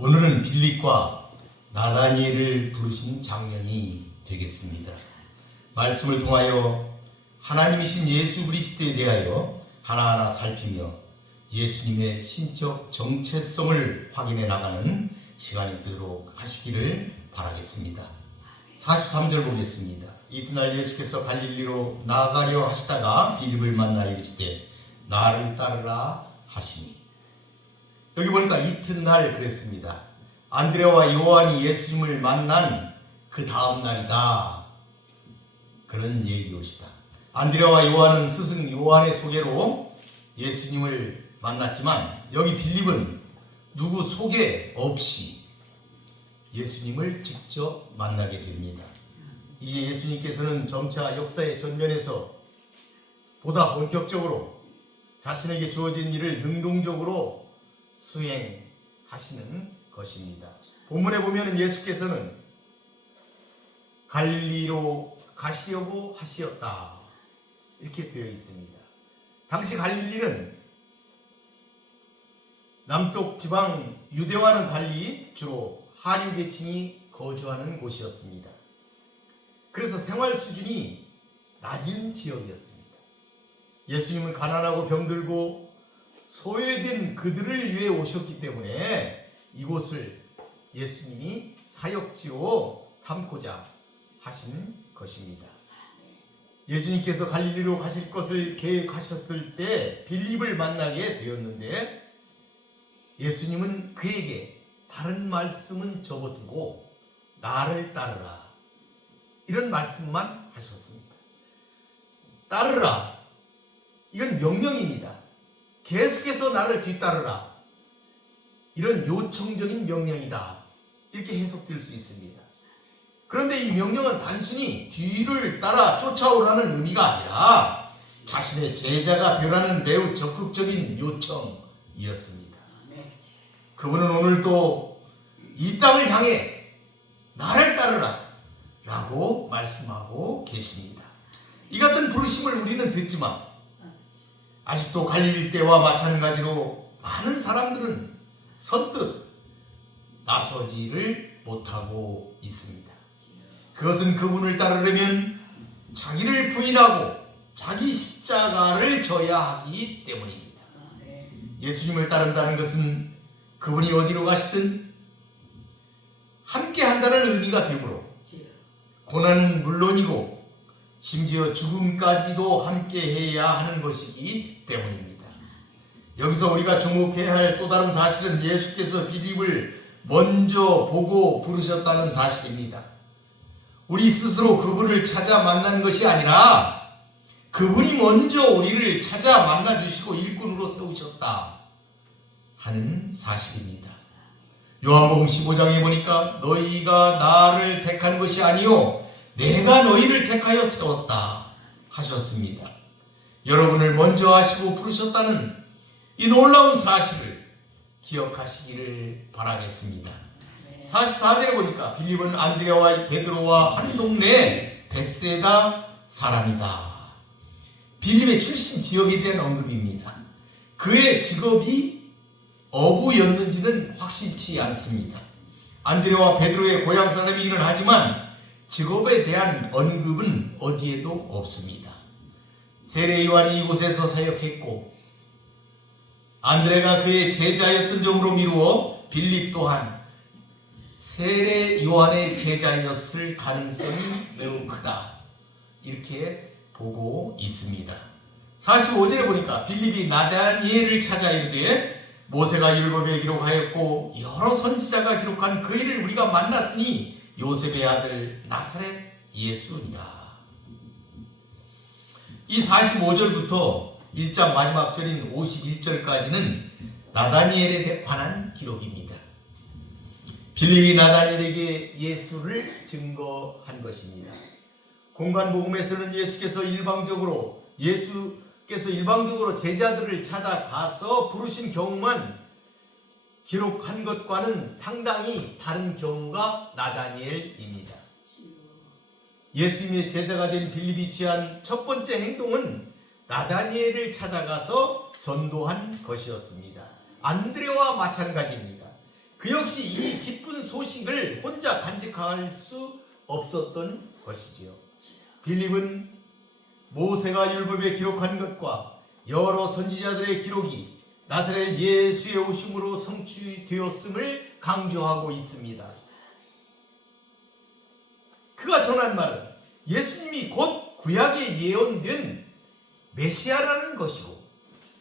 오늘은 빌립과 나다니엘을 부르신 장면이 되겠습니다. 말씀을 통하여 하나님이신 예수 그리스도에 대하여 하나하나 살피며 예수님의 신적 정체성을 확인해 나가는 시간이 되도록 하시기를 바라겠습니다. 43절 보겠습니다. 이튿날 예수께서 갈릴리로 나아가려 하시다가 빌립을 만나 이르시되 나를 따르라 하시니, 여기 보니까 이튿날 그랬습니다. 안드레와 요한이 예수님을 만난 그 다음 날이다, 그런 얘기옷이다. 안드레와 요한은 스승 요한의 소개로 예수님을 만났지만 여기 빌립은 누구 소개 없이 예수님을 직접 만나게 됩니다. 이제 예수님께서는 점차 역사의 전면에서 보다 본격적으로 자신에게 주어진 일을 능동적으로 수행하시는 것입니다. 본문에 보면 예수께서는 갈릴리로 가시려고 하시었다, 이렇게 되어 있습니다. 당시 갈릴리는 남쪽 지방 유대와는 달리 주로 하류 계층이 거주하는 곳이었습니다. 그래서 생활 수준이 낮은 지역이었습니다. 예수님은 가난하고 병들고 소외된 그들을 위해 오셨기 때문에 이곳을 예수님이 사역지로 삼고자 하신 것입니다. 예수님께서 갈릴리로 가실 것을 계획하셨을 때 빌립을 만나게 되었는데 예수님은 그에게 다른 말씀은 접어두고 나를 따르라, 이런 말씀만 하셨습니다. 따르라, 이건 명령입니다. 계속해서 나를 뒤따르라, 이런 요청적인 명령이다, 이렇게 해석될 수 있습니다. 그런데 이 명령은 단순히 뒤를 따라 쫓아오라는 의미가 아니라 자신의 제자가 되라는 매우 적극적인 요청이었습니다. 그분은 오늘도 이 땅을 향해 나를 따르라 라고 말씀하고 계십니다. 이 같은 부르심을 우리는 듣지만 아직도 갈릴리 때와 마찬가지로 많은 사람들은 선뜻 나서지를 못하고 있습니다. 그것은 그분을 따르려면 자기를 부인하고 자기 십자가를 져야 하기 때문입니다. 예수님을 따른다는 것은 그분이 어디로 가시든 함께 한다는 의미가 되므로 고난은 물론이고 심지어 죽음까지도 함께 해야 하는 것이기 때문입니다. 여기서 우리가 주목해야 할 또 다른 사실은 예수께서 빌립을 먼저 보고 부르셨다는 사실입니다. 우리 스스로 그분을 찾아 만난 것이 아니라 그분이 먼저 우리를 찾아 만나주시고 일꾼으로 세우셨다 하는 사실입니다. 요한복음 15장에 보니까 너희가 나를 택한 것이 아니요 내가 너희를 택하여 세웠다 하셨습니다. 여러분을 먼저 하시고 부르셨다는 이 놀라운 사실을 기억하시기를 바라겠습니다. 44절에 보니까 빌립은 안드레와 베드로와 한 동네 벳세다 사람이다. 빌립의 출신 지역에 대한 언급입니다. 그의 직업이 어부였는지는 확실치 않습니다. 안드레와 베드로의 고향 사람이기는 하지만 직업에 대한 언급은 어디에도 없습니다. 세례 요한이 이곳에서 사역했고 안드레가 그의 제자였던 점으로 미루어 빌립 또한 세례 요한의 제자였을 가능성이 매우 크다, 이렇게 보고 있습니다. 45절에 보니까 빌립이 나다니엘을 찾아 이르되 모세가 율법에 기록하였고 여러 선지자가 기록한 그 일을 우리가 만났으니 요셉의 아들 나사렛 예수니라. 이 45절부터 1장 마지막 절인 51절까지는 나다니엘에 관한 기록입니다. 빌립이 나다니엘에게 예수를 증거한 것입니다. 공관복음에서는 예수께서 일방적으로 제자들을 찾아가서 부르신 경우만 기록한 것과는 상당히 다른 경우가 나다니엘입니다. 예수님의 제자가 된 빌립이 취한 첫 번째 행동은 나다니엘을 찾아가서 전도한 것이었습니다. 안드레와 마찬가지입니다. 그 역시 이 기쁜 소식을 혼자 간직할 수 없었던 것이지요. 빌립은 모세가 율법에 기록한 것과 여러 선지자들의 기록이 나사렛 예수의 오심으로 성취되었음을 강조하고 있습니다. 그가 전한 말은 예수님이 곧 구약에 예언된 메시아라는 것이고,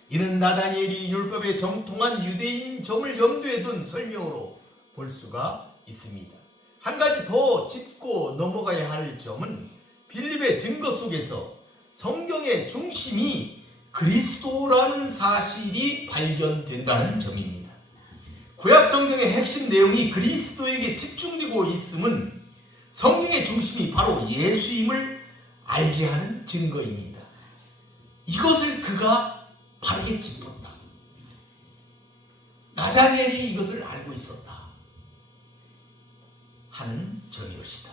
이는 나다니엘이 율법에 정통한 유대인 점을 염두에 둔 설명으로 볼 수가 있습니다. 한 가지 더 짚고 넘어가야 할 점은 빌립의 증거 속에서 성경의 중심이 그리스도라는 사실이 발견된다는 점입니다. 구약 성경의 핵심 내용이 그리스도에게 집중되고 있음은 성경의 중심이 바로 예수임을 알게 하는 증거입니다. 이것을 그가 바르게 짚었다. 나다니엘이 이것을 알고 있었다 하는 점이었다.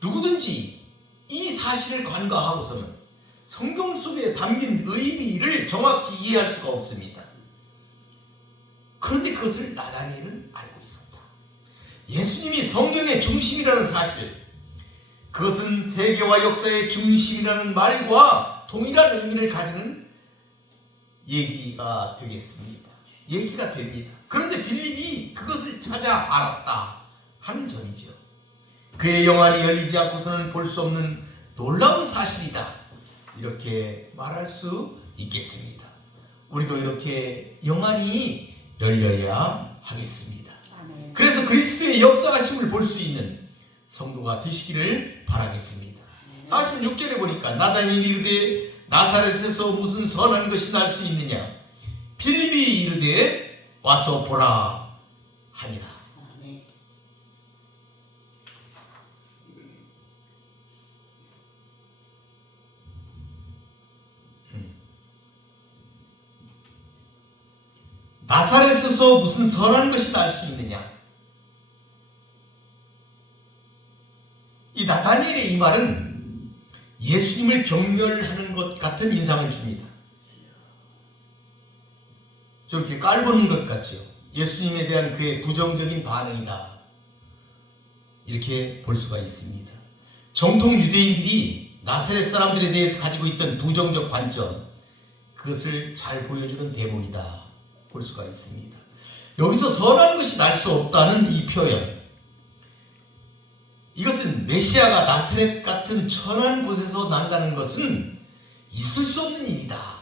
누구든지 이 사실을 간과하고서는 성경 속에 담긴 의미를 정확히 이해할 수가 없습니다. 그런데 그것을 나다니엘은 알고 있었다. 예수님이 성경의 중심이라는 사실, 그것은 세계와 역사의 중심이라는 말과 동일한 의미를 가지는 얘기가 되겠습니다. 얘기가 됩니다. 그런데 빌립이 그것을 찾아 알았다 하는 점이죠. 그의 영안이 열리지 않고서는 볼 수 없는 놀라운 사실이다, 이렇게 말할 수 있겠습니다. 우리도 이렇게 영안이 열려야 하겠습니다. 아멘. 그래서 그리스도의 역사하심을 볼 수 있는 성도가 되시기를 바라겠습니다. 46절에 보니까 나다니엘이 이르되 나사렛에서 무슨 선한 것이 날 수 있느냐, 빌립이 이르되 와서 보라 하니라. 나사렛에서 무슨 선한 것이 날 수 있느냐. 이 나다니엘의 이 말은 예수님을 경멸하는 것 같은 인상을 줍니다. 저렇게 깔보는 것 같죠. 예수님에 대한 그의 부정적인 반응이다, 이렇게 볼 수가 있습니다. 정통 유대인들이 나사렛 사람들에 대해서 가지고 있던 부정적 관점, 그것을 잘 보여주는 대목이다 볼 수가 있습니다. 여기서 선한 것이 날 수 없다는 이 표현, 이것은 메시아가 나사렛 같은 천한 곳에서 난다는 것은 있을 수 없는 일이다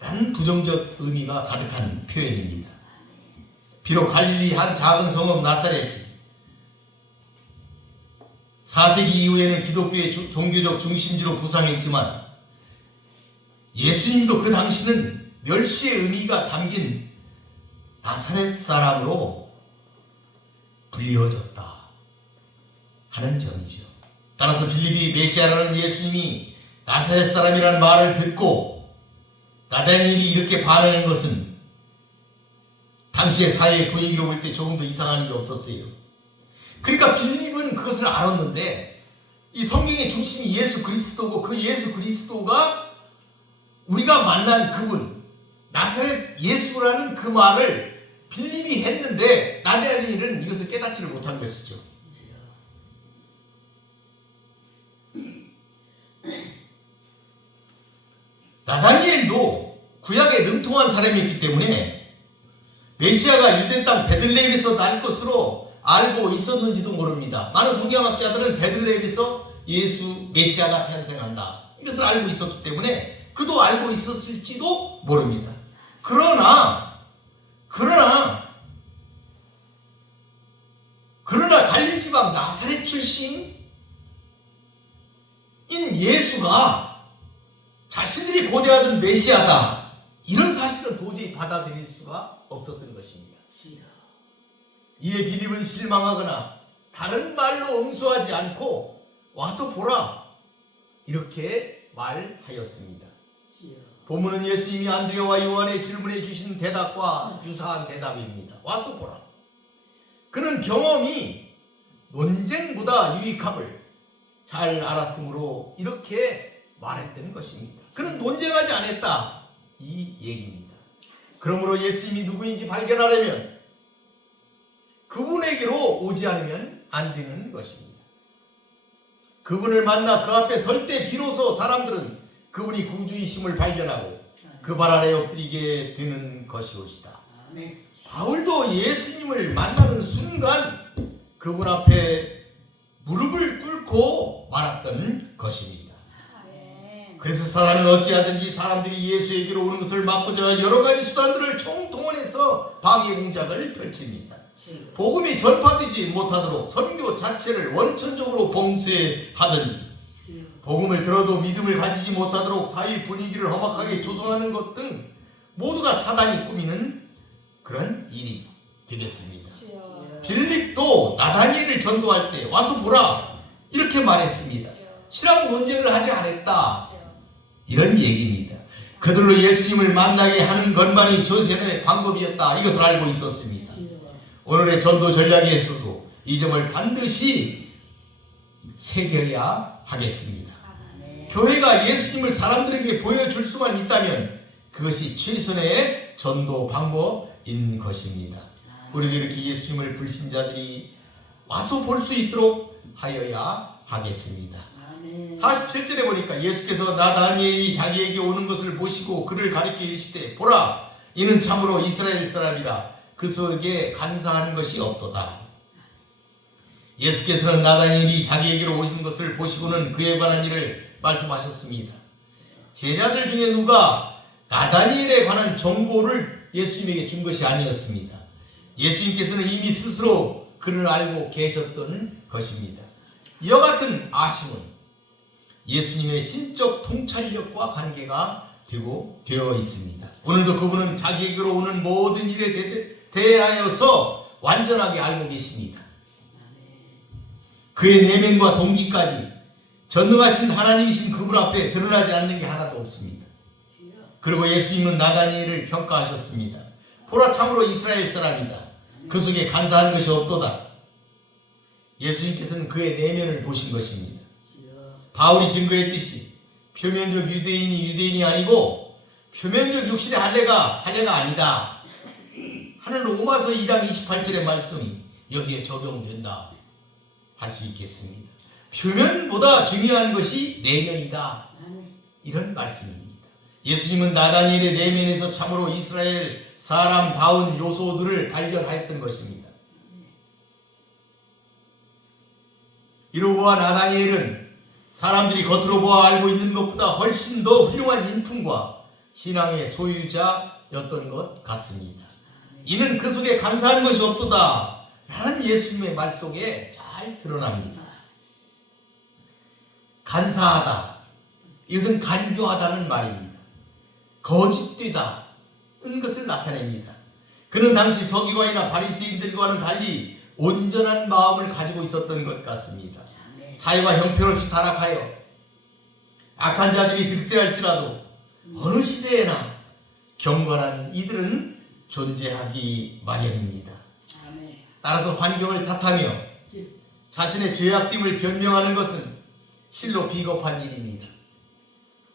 라는 부정적 의미가 가득한 표현입니다. 비록 갈릴리 한 작은 성읍 나사렛이 4세기 이후에는 기독교의 종교적 중심지로 부상했지만, 예수님도 그 당시는 멸시의 의미가 담긴 나사렛 사람으로 불리워졌다 하는 점이죠. 따라서 빌립이 메시아라는 예수님이 나사렛 사람이라는 말을 듣고 나다니엘이 이렇게 반응하는 것은 당시의 사회 분위기로 볼 때 조금도 이상한 게 없었어요. 그러니까 빌립은 그것을 알았는데, 이 성경의 중심이 예수 그리스도고, 그 예수 그리스도가 우리가 만난 그분 나사렛 예수라는 그 말을 빌립이 했는데 나다니엘은 이것을 깨닫지를 못한 것이죠. 나다니엘도 구약에 능통한 사람이었기 때문에 메시아가 유대 땅 베들레헴에서 날 것으로 알고 있었는지도 모릅니다. 많은 성경학자들은 베들레헴에서 예수 메시아가 탄생한다, 이것을 알고 있었기 때문에 그도 알고 있었을지도 모릅니다. 그러나 갈릴 지방 나사렛 출신인 예수가 자신들이 고대하던 메시아다, 이런 사실은 도저히 받아들일 수가 없었던 것입니다. 이에 빌립은 실망하거나 다른 말로 응수하지 않고 와서 보라, 이렇게 말하였습니다. 본문은 예수님이 안드레와 요한의 질문해 주신 대답과 유사한 대답입니다. 와서 보라. 그는 경험이 논쟁보다 유익함을 잘 알았으므로 이렇게 말했던 것입니다. 그는 논쟁하지 않았다. 이 얘기입니다. 그러므로 예수님이 누구인지 발견하려면 그분에게로 오지 않으면 안 되는 것입니다. 그분을 만나 그 앞에 설 때 비로소 사람들은 그분이 구주이심을 발견하고 그 발 아래 엎드리게 되는 것이옵시다. 바울도 예수님을 만나는 순간 그분 앞에 무릎을 꿇고 말았던 것입니다. 그래서 사단은 어찌하든지 사람들이 예수에게로 오는 것을 막고자 여러 가지 수단들을 총동원해서 방해 공작을 펼칩니다. 복음이 전파되지 못하도록 선교 자체를 원천적으로 봉쇄하든지 복음을 들어도 믿음을 가지지 못하도록 사회 분위기를 험악하게 조성하는 것 등 모두가 사단이 꾸미는 그런 일이 되겠습니다. 빌립도 나다니엘을 전도할 때 와서 보라 이렇게 말했습니다. 신앙 논쟁을 하지 않았다. 이런 얘기입니다. 그들로 예수님을 만나게 하는 것만이 조셉의 방법이었다. 이것을 알고 있었습니다. 오늘의 전도 전략에서도 이 점을 반드시 새겨야 하겠습니다. 교회가 예수님을 사람들에게 보여줄 수만 있다면 그것이 최선의 전도 방법인 것입니다. 우리도 이렇게 예수님을 불신자들이 와서 볼 수 있도록 하여야 하겠습니다. 47절에 보니까 예수께서 나다니엘이 자기에게 오는 것을 보시고 그를 가리켜 이르시되 보라 이는 참으로 이스라엘 사람이라 그 속에 간사한 것이 없도다. 예수께서는 나다니엘이 자기에게로 오신 것을 보시고는 그에 관한 일을 말씀하셨습니다. 제자들 중에 누가 나다니엘에 관한 정보를 예수님에게 준 것이 아니었습니다. 예수님께서는 이미 스스로 그를 알고 계셨던 것입니다. 이와 같은 아심은 예수님의 신적 통찰력과 관계가 되어 있습니다. 오늘도 그분은 자기에게로 오는 모든 일에 대하여서 완전하게 알고 계십니다. 그의 내면과 동기까지 전능하신 하나님이신 그분 앞에 드러나지 않는 게 하나도 없습니다. 그리고 예수님은 나다니엘을 평가하셨습니다. 보라 참으로 이스라엘 사람이다. 그 속에 간사한 것이 없도다. 예수님께서는 그의 내면을 보신 것입니다. 바울이 증거했듯이 표면적 유대인이 유대인이 아니고 표면적 육신의 할례가 아니다 하는 로마서 2장 28절의 말씀이 여기에 적용된다 할 수 있겠습니다. 표면보다 중요한 것이 내면이다. 이런 말씀입니다. 예수님은 나다니엘의 내면에서 참으로 이스라엘 사람다운 요소들을 발견하였던 것입니다. 이로 보아 나다니엘은 사람들이 겉으로 보아 알고 있는 것보다 훨씬 더 훌륭한 인품과 신앙의 소유자였던 것 같습니다. 이는 그 속에 간사한 것이 없도다 라는 예수님의 말 속에 잘 드러납니다. 간사하다, 이것은 간교하다는 말입니다. 거짓되다 는 것을 나타냅니다. 그는 당시 서기관이나 바리새인들과는 달리 온전한 마음을 가지고 있었던 것 같습니다. 사회가 형편없이 타락하여 악한 자들이 득세할지라도 어느 시대에나 경건한 이들은 존재하기 마련입니다. 따라서 환경을 탓하며 자신의 죄악됨을 변명하는 것은 실로 비겁한 일입니다.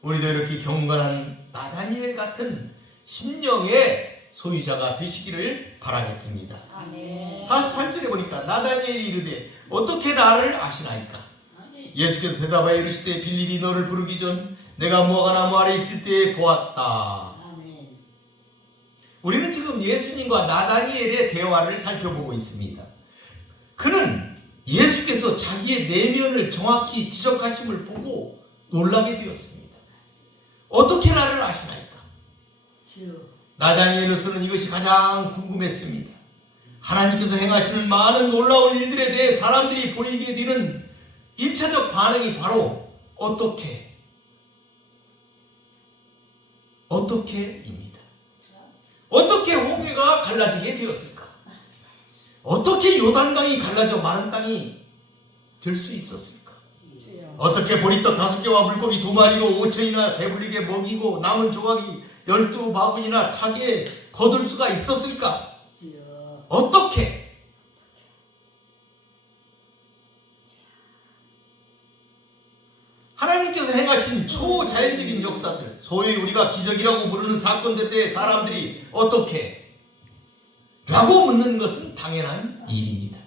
우리도 이렇게 경건한 나다니엘 같은 심령의 소유자가 되시기를 바라겠습니다. 48절에 보니까 나다니엘이 이르되 어떻게 나를 아시나이까? 예수께서 대답하여 이르시되 빌립이 너를 부르기 전 내가 무화과 나무 아래 있을 때에 보았다. 우리는 지금 예수님과 나다니엘의 대화를 살펴보고 있습니다. 그는 예수께서 자기의 내면을 정확히 지적하심을 보고 놀라게 되었습니다. 어떻게 나를 아시나이까? 나다니엘로서는 이것이 가장 궁금했습니다. 하나님께서 행하시는 많은 놀라운 일들에 대해 사람들이 보이게 되는 1차적 반응이 바로 어떻게입니다. 어떻게 홍해가 갈라지게 되었을까? 어떻게 요단강이 갈라져 마른 땅이 될 수 있었을까? 어떻게 보리떡 5개와 물고기 2마리로 5천이나 배불리게 먹이고 남은 조각이 12바구니나 차게 거둘 수가 있었을까? 어떻게? 하나님께서 행하신 초자연적인 역사들, 소위 우리가 기적이라고 부르는 사건들 때 사람들이 어떻게? 라고 묻는 것은 당연한 일입니다.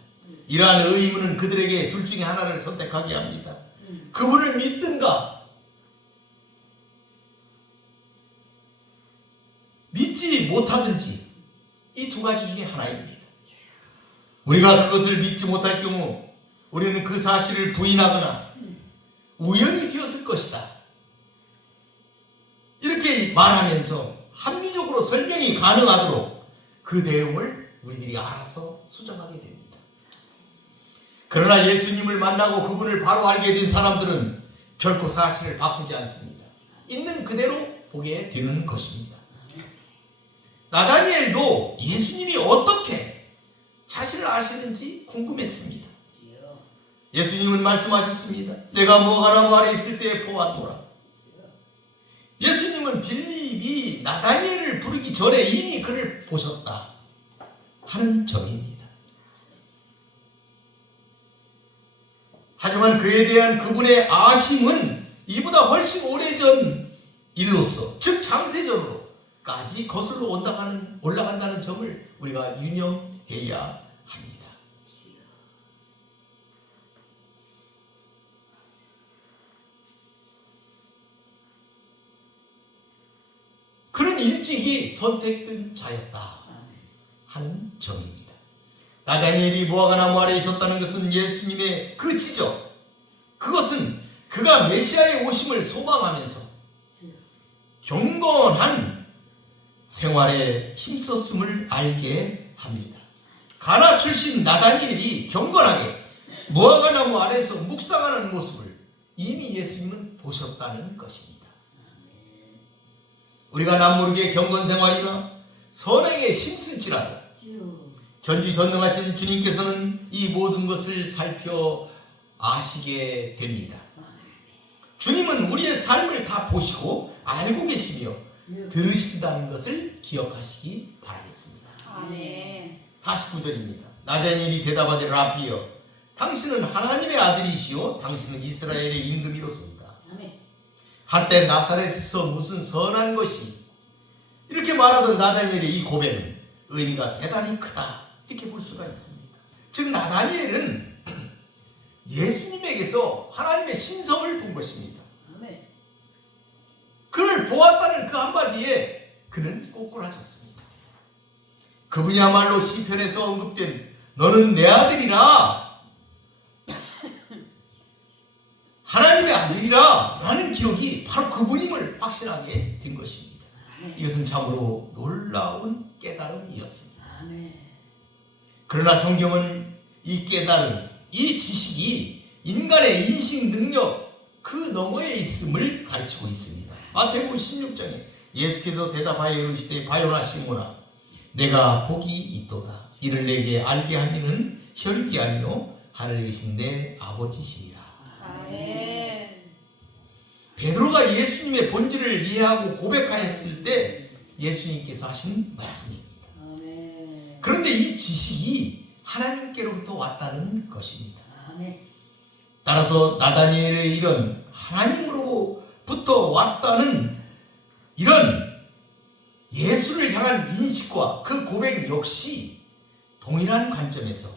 이러한 의문은 그들에게 둘 중에 하나를 선택하게 합니다. 그분을 믿든가 믿지 못하든지 이 두 가지 중에 하나입니다. 우리가 그것을 믿지 못할 경우 우리는 그 사실을 부인하거나 우연이 되었을 것이다, 이렇게 말하면서 합리적으로 설명이 가능하도록 그 내용을 우리들이 알아서 수정하게 됩니다. 그러나 예수님을 만나고 그분을 바로 알게 된 사람들은 결코 사실을 바꾸지 않습니다. 있는 그대로 보게 되는 것입니다. 나다니엘도 예수님이 어떻게 자신을 아시는지 궁금했습니다. 예수님은 말씀하셨습니다. 내가 무화과 나무 아래 있을 때에 보았노라. 예수님은 빌립이 나다니엘을 부르기 전에 이미 그를 보셨다 하는 점입니다. 하지만 그에 대한 그분의 아심은 이보다 훨씬 오래전 일로서, 즉 장세전으로까지 거슬러 올라간다는 점을 우리가 유념해야 합니다. 그는 일찍이 선택된 자였다 하는 점입니다. 나다니엘이 무화과 나무 아래 있었다는 것은 예수님의 그 지적, 그것은 그가 메시아의 오심을 소망하면서 경건한 생활에 힘썼음을 알게 합니다. 가나 출신 나다니엘이 경건하게 무화과 나무 아래에서 묵상하는 모습을 이미 예수님은 보셨다는 것입니다. 우리가 남모르게 경건생활이나 선행에 힘쓸지라도 전지전능하신 주님께서는 이 모든 것을 살펴 아시게 됩니다. 주님은 우리의 삶을 다 보시고 알고 계시며 들으신다는 것을 기억하시기 바라겠습니다. 아멘. 49절입니다. 나다니엘이 대답하되 라비여, 당신은 하나님의 아들이시오 당신은 이스라엘의 임금이로소이다. 한때 나사렛에서 무슨 선한 것이, 이렇게 말하던 나다니엘의 이 고백은 의미가 대단히 크다 이렇게 볼 수가 있습니다. 즉 나다니엘은 예수님에게서 하나님의 신성을 본 것입니다. 그를 보았다는 그 한마디에 그는 꼬꾸라졌습니다. 그분이야말로 시편에서 언급된 너는 내 아들이라, 하나님의 아들이라 라는 기록이 바로 그분임을 확신하게 된 것입니다. 이것은 참으로 놀라운 깨달음이었습니다. 그러나 성경은 이 깨달음, 이 지식이 인간의 인식 능력 그 너머에 있음을 가르치고 있습니다. 마태복음 16장에 예수께서 대답하여 이르시되 바요나 시몬아, 내가 복이 있도다. 이를 내게 알게 하기는 혈기 아니요 하늘에 계신 내 아버지시니라. 베드로가 예수님의 본질을 이해하고 고백하였을 때 예수님께서 하신 말씀입니다. 그런데 이 지식이 하나님께로부터 왔다는 것입니다. 따라서 나다니엘의 이런 하나님으로부터 왔다는 이런 예수를 향한 인식과 그 고백 역시 동일한 관점에서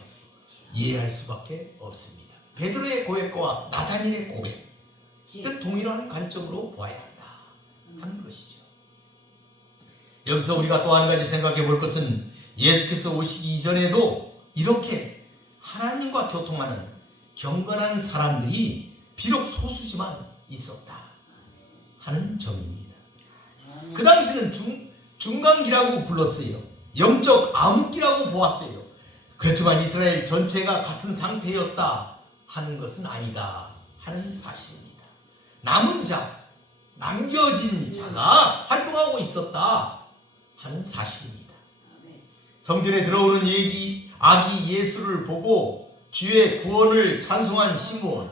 이해할 수밖에 없습니다. 베드로의 고백과 나다니엘의 고백, 동일한 관점으로 보아야 한다 하는 것이죠. 여기서 우리가 또 한 가지 생각해 볼 것은 예수께서 오시기 이전에도 이렇게 하나님과 교통하는 경건한 사람들이 비록 소수지만 있었다 하는 점입니다. 그 당시는 중간기라고 불렀어요. 영적 암흑기라고 보았어요. 그렇지만 이스라엘 전체가 같은 상태였다 하는 것은 아니다 하는 사실입니다. 남은 자, 남겨진 자가 활동하고 있었다 하는 사실입니다. 성전에 들어오는 아기 예수를 보고 주의 구원을 찬송한 시므온,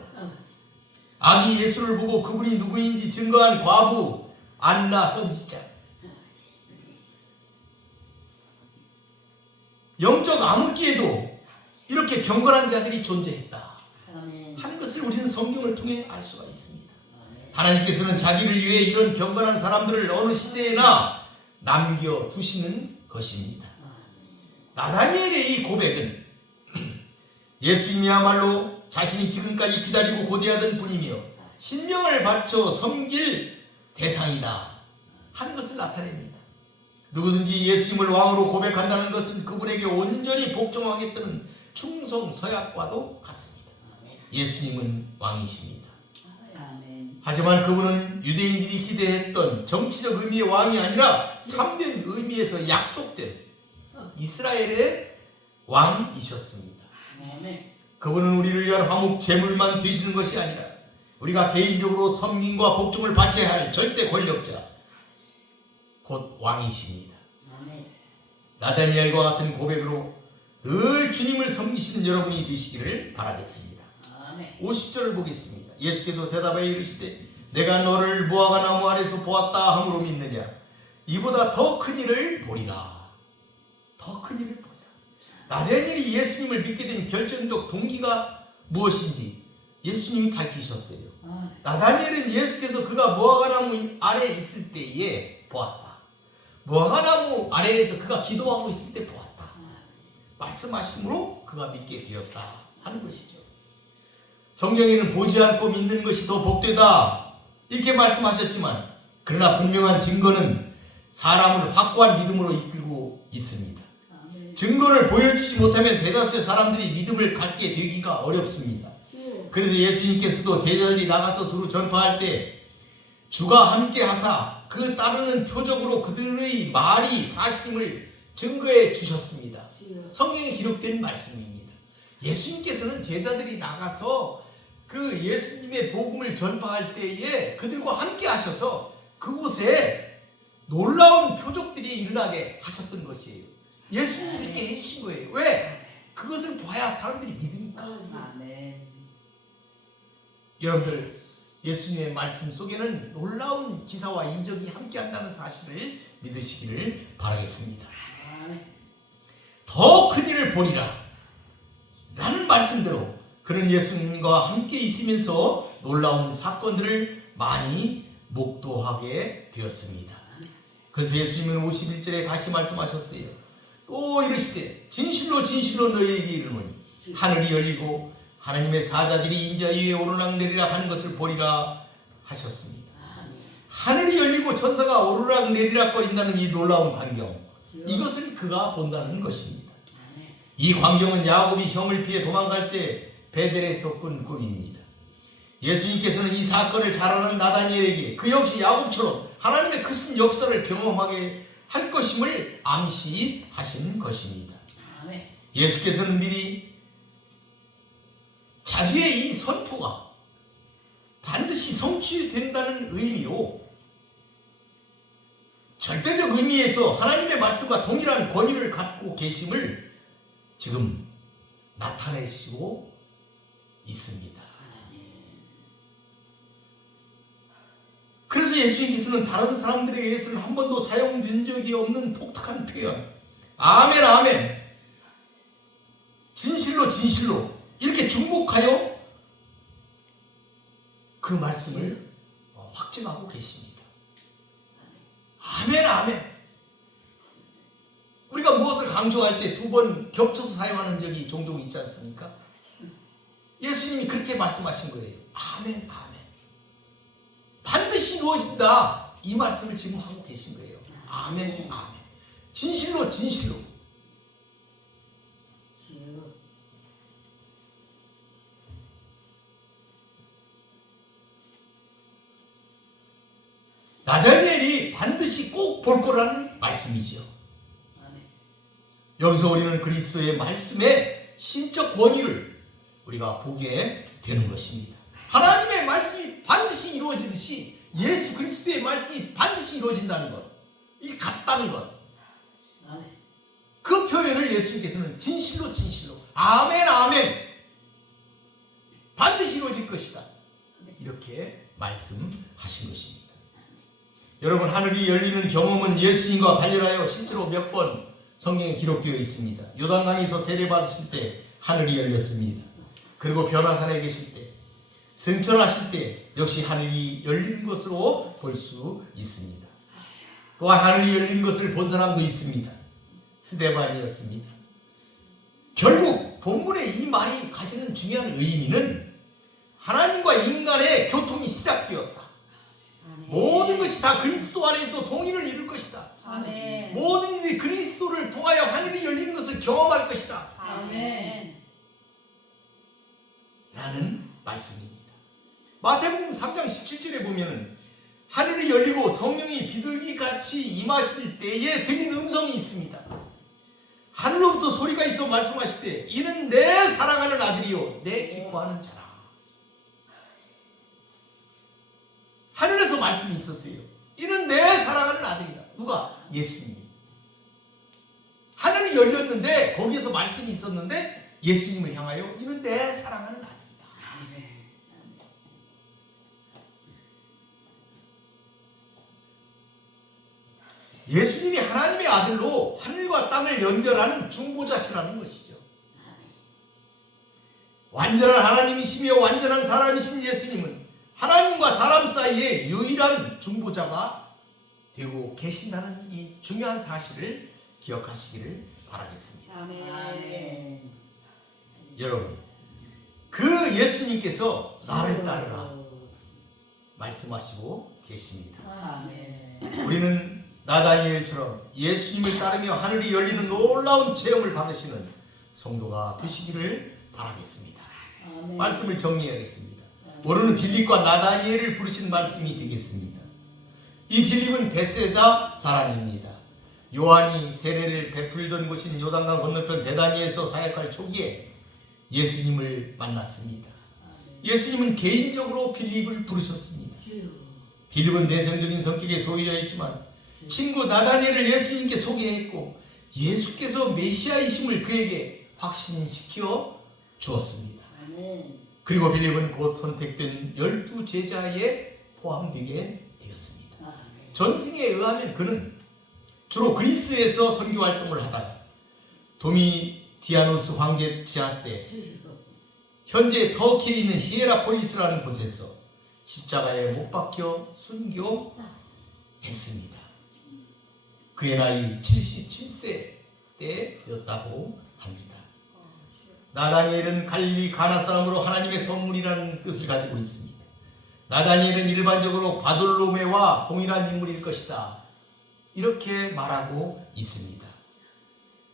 아기 예수를 보고 그분이 누구인지 증거한 과부 안나 선지자, 영적 암흑기에도 이렇게 경건한 자들이 존재했다 하는 것을 우리는 성경을 통해 알 수가 있습니다. 하나님께서는 자기를 위해 이런 경건한 사람들을 어느 시대에나 남겨두시는 것입니다. 나다니엘의 이 고백은 예수님이야말로 자신이 지금까지 기다리고 고대하던 분이며 신명을 바쳐 섬길 대상이다 하는 것을 나타냅니다. 누구든지 예수님을 왕으로 고백한다는 것은 그분에게 온전히 복종하겠다는 충성 서약과도 같습니다. 예수님은 왕이십니다. 하지만 그분은 유대인들이 기대했던 정치적 의미의 왕이 아니라 참된 의미에서 약속된 이스라엘의 왕이셨습니다. 그분은 우리를 위한 화목 제물만 되시는 것이 아니라 우리가 개인적으로 섬김과 복종을 바쳐야 할 절대 권력자, 곧 왕이십니다. 나다니엘과 같은 고백으로 늘 주님을 섬기시는 여러분이 되시기를 바라겠습니다. 50절을 보겠습니다. 예수께서 대답하여 이르시되 내가 너를 무화과 나무 아래서 보았다 함으로 믿느냐? 이보다 더 큰 일을 보리라. 더 큰 일을 보리라. 나다니엘이 예수님을 믿게 된 결정적 동기가 무엇인지 예수님이 밝히셨어요. 나다니엘은 예수께서 그가 무화과 나무 아래에 있을 때에 보았다. 무화과 나무 아래에서 그가 기도하고 있을 때 보았다. 말씀하심으로 그가 믿게 되었다 하는 것이죠. 성경에는 보지 않고 믿는 것이 더 복되다 이렇게 말씀하셨지만 그러나 분명한 증거는 사람을 확고한 믿음으로 이끌고 있습니다. 증거를 보여주지 못하면 대다수의 사람들이 믿음을 갖게 되기가 어렵습니다. 그래서 예수님께서도 제자들이 나가서 두루 전파할 때 주가 함께 하사 그 따르는 표적으로 그들의 말이 사실임을 증거해 주셨습니다. 성경에 기록된 말씀입니다. 예수님께서는 제자들이 나가서 그 예수님의 복음을 전파할 때에 그들과 함께 하셔서 그곳에 놀라운 표적들이 일어나게 하셨던 것이에요. 예수님이 그렇게 해주신 거예요. 왜? 그것을 봐야 사람들이 믿으니까. 여러분들 예수님의 말씀 속에는 놀라운 기사와 이적이 함께한다는 사실을 믿으시기를 바라겠습니다. 더 큰 일을 보리라 라는 말씀대로 그는 예수님과 함께 있으면서 놀라운 사건들을 많이 목도하게 되었습니다. 그래서 예수님은 51절에 다시 말씀하셨어요. 또 이르시되 진실로 진실로 너희에게 이르노니 하늘이 열리고 하나님의 사자들이 인자 위에 오르락내리락 하는 것을 보리라 하셨습니다. 하늘이 열리고 천사가 오르락내리락 거린다는 이 놀라운 광경, 이것을 그가 본다는 것입니다. 이 광경은 야곱이 형을 피해 도망갈 때 베델에서 꾼 꿈입니다. 예수님께서는 이 사건을 잘 아는 나다니엘에게 그 역시 야곱처럼 하나님의 크신 역사를 경험하게 할 것임을 암시하신 것입니다. 예수께서는 미리 자기의 이 선포가 반드시 성취된다는 의미로 절대적 의미에서 하나님의 말씀과 동일한 권위를 갖고 계심을 지금 나타내시고 있습니다. 그래서 예수님께서는 다른 사람들에 의해서는 한 번도 사용된 적이 없는 독특한 표현, 아멘 아멘, 진실로 진실로 이렇게 중복하여 그 말씀을 확증하고 계십니다. 아멘 아멘. 우리가 무엇을 강조할 때 두 번 겹쳐서 사용하는 적이 종종 있지 않습니까? 예수님이 그렇게 말씀하신 거예요. 아멘 아멘. 반드시 이루어진다. 이 말씀을 지금 하고 계신 거예요. 아멘 아멘. 진실로 진실로. 나다니엘이 반드시 꼭 볼 거라는 말씀이죠. 여기서 우리는 그리스도의 말씀의 신적 권위를 우리가 보게 되는 것입니다. 하나님의 말씀이 반드시 이루어지듯이 예수 그리스도의 말씀이 반드시 이루어진다는 것, 이 같다는 것, 그 표현을 예수님께서는 진실로 진실로 아멘 아멘 반드시 이루어질 것이다 이렇게 말씀하신 것입니다. 여러분, 하늘이 열리는 경험은 예수님과 관련하여 실제로 몇 번 성경에 기록되어 있습니다. 요단강에서 세례받으실 때 하늘이 열렸습니다. 그리고 변화산에 계실 때, 승천하실 때 역시 하늘이 열린 것으로 볼 수 있습니다. 또한 하늘이 열린 것을 본 사람도 있습니다. 스데반이었습니다. 결국 본문의 이 말이 가지는 중요한 의미는 하나님과 인간의 교통이 시작되었다. 모든 것이 다 그리스도 안에서 동의를 이룰 것이다. 아멘. 모든 일이 그리스도를 통하여 하늘이 열리는 것을 경험할 것이다. 아멘. 라는 말씀입니다. 마태복음 3장 17절에 보면은 하늘이 열리고 성령이 비둘기같이 임하실 때에 들리는 음성이 있습니다. 하늘로부터 소리가 있어 말씀하시되 이는 내 사랑하는 아들이요 내 기뻐하는 자라. 하늘에서 말씀이 있었어요. 이는 내 사랑하는 아들이다. 누가? 예수님이. 하늘이 열렸는데 거기에서 말씀이 있었는데 예수님을 향하여 이는 내 사랑하는 아들이다. 예수님이 하나님의 아들로 하늘과 땅을 연결하는 중보자시라는 것이죠. 완전한 하나님이시며 완전한 사람이신 예수님은 하나님과 사람 사이에 유일한 중보자가 되고 계신다는 이 중요한 사실을 기억하시기를 바라겠습니다. 아멘. 여러분, 그 예수님께서 나를 따르라 말씀하시고 계십니다. 아멘. 우리는 나다니엘처럼 예수님을 따르며 하늘이 열리는 놀라운 체험을 받으시는 성도가 되시기를 바라겠습니다. 아멘. 말씀을 정리하겠습니다. 오늘은 빌립과 나다니엘을 부르신 말씀이 되겠습니다. 이 빌립은 베세다 사람입니다. 요한이 세례를 베풀던 곳인 요단강 건너편 베다니에서 사역할 초기에 예수님을 만났습니다. 예수님은 개인적으로 빌립을 부르셨습니다. 빌립은 내성적인 성격의 소유자였지만 친구 나다니엘을 예수님께 소개했고 예수께서 메시아이심을 그에게 확신시켜 주었습니다. 그리고 빌립은 곧 선택된 12제자에 포함되게 되었습니다. 전승에 의하면 그는 주로 그리스에서 선교 활동을 하다가 도미디아누스 황제 지하 때 현재 터키에 있는 히에라폴리스라는 곳에서 십자가에 못 박혀 순교했습니다. 그의 나이 77세 때였다고 합니다. 나다니엘은 갈릴리 가나 사람으로 하나님의 선물이라는 뜻을 가지고 있습니다. 나다니엘은 일반적으로 바돌로메와 동일한 인물일 것이다. 이렇게 말하고 있습니다.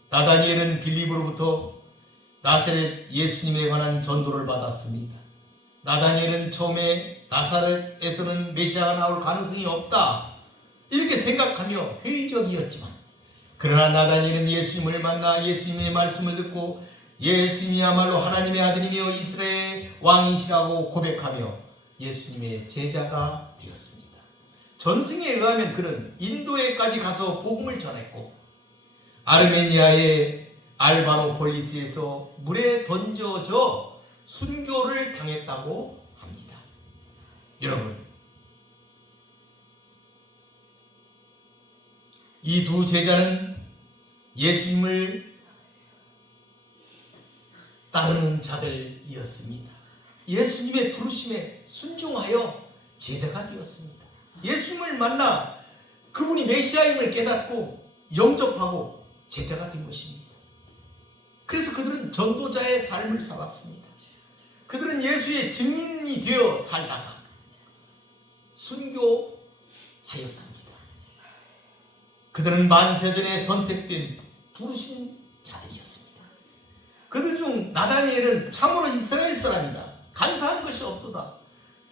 나다니엘은 빌립으로부터 나사렛 예수님에 관한 전도를 받았습니다. 나다니엘은 처음에 나사렛에서는 메시아가 나올 가능성이 없다 이렇게 생각하며 회의적이었지만 그러나 나다니엘은 예수님을 만나 예수님의 말씀을 듣고 예수님이야말로 하나님의 아들이며 이스라엘 왕이시라고 고백하며 예수님의 제자가 되었습니다. 전승에 의하면 그는 인도에까지 가서 복음을 전했고 아르메니아의 알바노폴리스에서 물에 던져져 순교를 당했다고 합니다. 여러분, 이 두 제자는 예수님을 따르는 자들이었습니다. 예수님의 부르심에 순종하여 제자가 되었습니다. 예수님을 만나 그분이 메시아임을 깨닫고 영접하고 제자가 된 것입니다. 그래서 그들은 전도자의 삶을 살았습니다. 그들은 예수의 증인이 되어 살다가 순교하였습니다. 그들은 만세전에 선택된 부르신 자들이었습니다. 그들 중 나다니엘은 참으로 이스라엘 사람이다. 간사한 것이 없도다.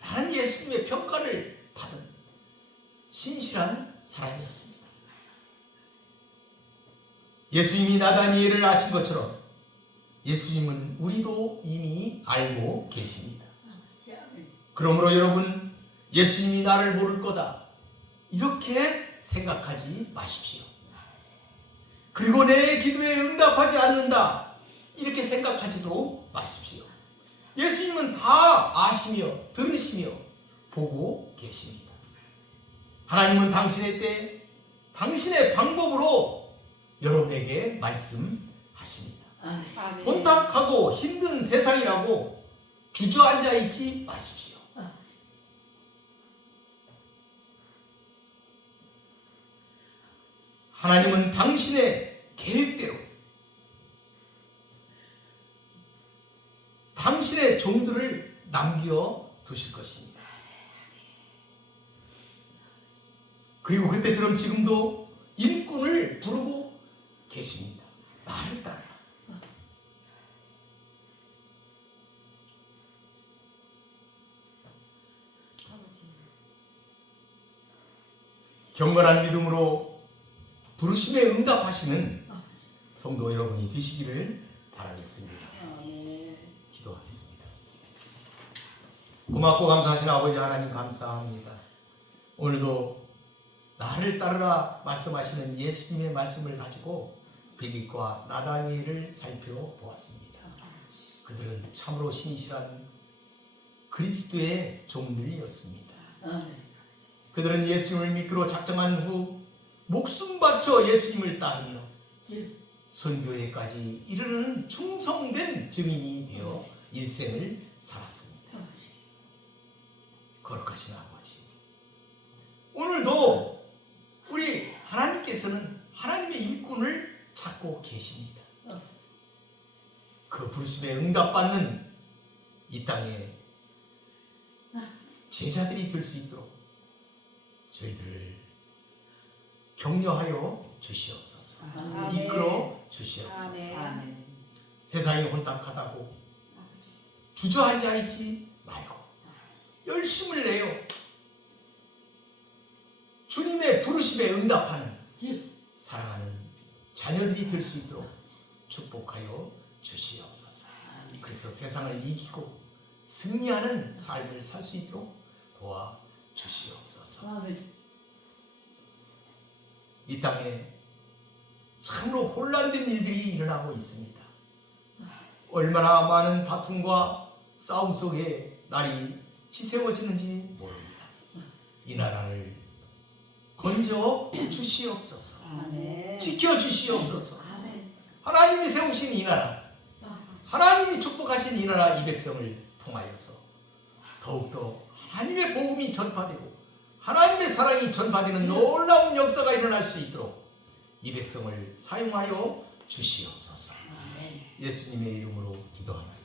라는 예수님의 평가를 받은 신실한 사람이었습니다. 예수님이 나다니엘을 아신 것처럼 예수님은 우리도 이미 알고 계십니다. 그러므로 여러분, 예수님이 나를 모를 거다 이렇게 생각하지 마십시오. 그리고 내 기도에 응답하지 않는다 이렇게 생각하지도 마십시오. 예수님은 다 아시며 들으시며 보고 계십니다. 하나님은 당신의 때 당신의 방법으로 여러분에게 말씀하십니다. 혼탁하고 힘든 세상이라고 주저앉아 있지 마십시오. 하나님은 당신의 계획대로 당신의 종들을 남겨두실 것입니다. 그리고 그때처럼 지금도 일꾼을 부르고 계십니다. 나를 따라. 경건한 믿음으로 부르심에 응답하시는 성도 여러분이 되시기를 바라겠습니다. 기도하겠습니다. 고맙고 감사하신 아버지 하나님 감사합니다. 오늘도 나를 따르라 말씀하시는 예수님의 말씀을 가지고 빌립과 나다니엘을 살펴보았습니다. 그들은 참으로 신실한 그리스도의 종들이었습니다. 그들은 예수님을 믿기로 작정한 후 목숨 바쳐 예수님을 따르며 선교회까지 이르는 충성된 증인이 되어 일생을 살았습니다. 거룩하신 아버지, 오늘도 우리 하나님께서는 하나님의 일꾼을 찾고 계십니다. 그 부르심에 응답받는 이 땅에 제자들이 될 수 있도록 저희들을 격려하여 주시옵소서. 아멘. 이끌어 주시옵소서. 아멘. 세상이 혼탁하다고 주저앉아 있지 말고 열심을 내요 주님의 부르심에 응답하는 사랑하는 자녀들이 될 수 있도록 축복하여 주시옵소서. 그래서 세상을 이기고 승리하는 삶을 살 수 있도록 도와 주시옵소서. 이 땅에 참으로 혼란된 일들이 일어나고 있습니다. 얼마나 많은 다툼과 싸움 속에 날이 치새워지는지 모릅니다. 이 나라를 건져 주시옵소서. 지켜 주시옵소서. 하나님이 세우신 이 나라, 하나님이 축복하신 이 나라 이 백성을 통하여서 더욱더 하나님의 복음이 전파되고 하나님의 사랑이 전파되는 놀라운 역사가 일어날 수 있도록 이 백성을 사용하여 주시옵소서. 예수님의 이름으로 기도합니다.